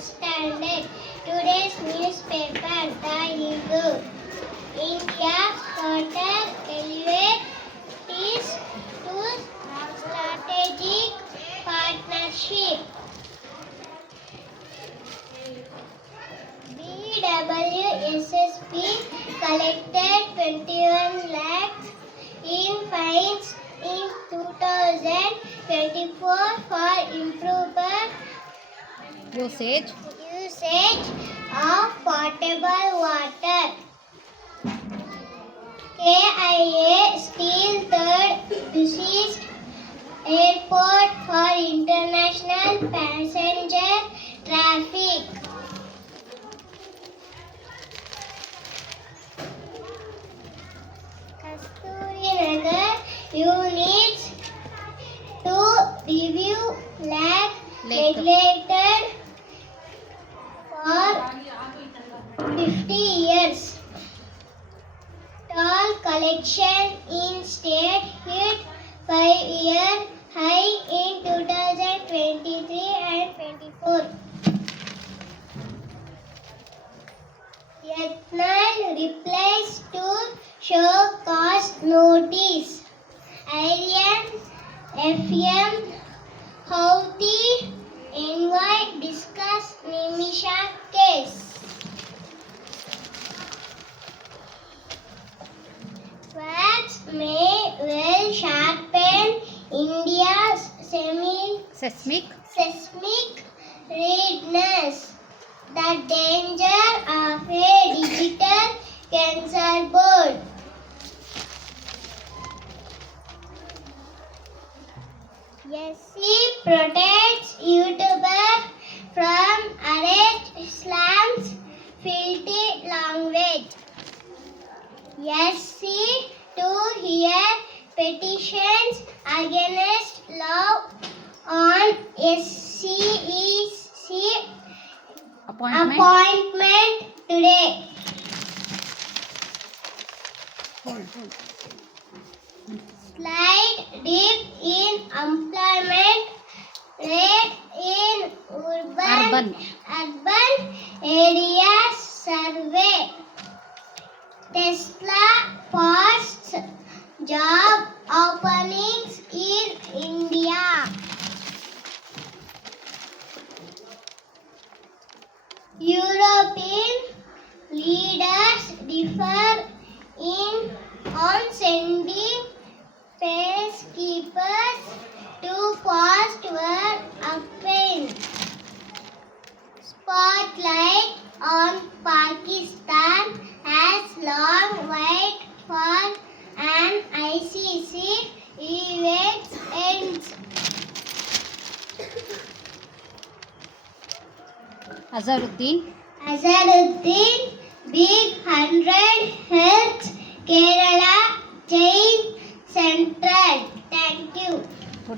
standard. Today's newspaper, The Hindu. India's water elevates to strategic partnership. BWSSB collected 21 lakhs in fines in 2024 for improper usage of potable water. KIA Steel third busiest airport for international passenger traffic. Kasturi units to review lake regulated for 50 years. Toll collection in state hit 5-year high in 2023 and 24. Yatnal replies to show cause notice. Aryan FM Houthi envoy discuss Nimisha case. Facts may well sharpen India's seismic readiness. The danger of a digital censor board. SC protects YouTuber from arrest Islam's filthy language. SC to hear petitions against law on SCEC appointment today. Slight dip in employment rate in urban areas survey. Tesla posts job openings in India. European leaders differ on sending peacekeepers to post-war Ukraine. Spotlight on Pakistan has long wait for an ICC event ends. Azharuddin Big 100 health care